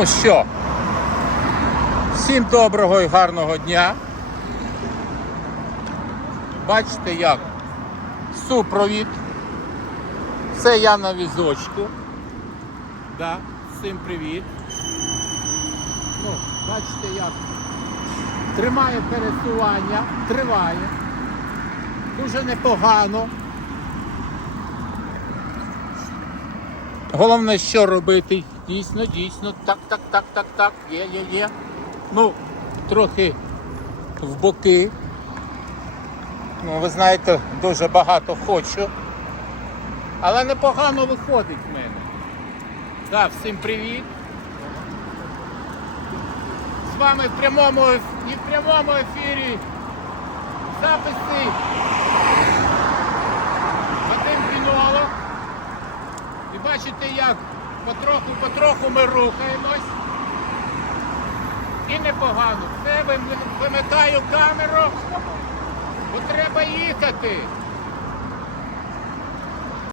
Ну що, всім доброго і гарного дня. Бачите, як супровід. Це я на візочку. Да, всім привіт. Ну, бачите, як тримає пересування, триває. Дуже непогано. Головне, що робити. Дійсно, дійсно, так, так, так, так, так, є, є, є. Ну, трохи в боки. Ну, ви знаєте, дуже багато хочу. Але непогано виходить в мене. Так, всім привіт. З вами в прямому, і в прямому ефірі записи бачите, як потроху-потроху ми рухаємось. І непогано. Все, вимикаю камеру, бо треба їхати.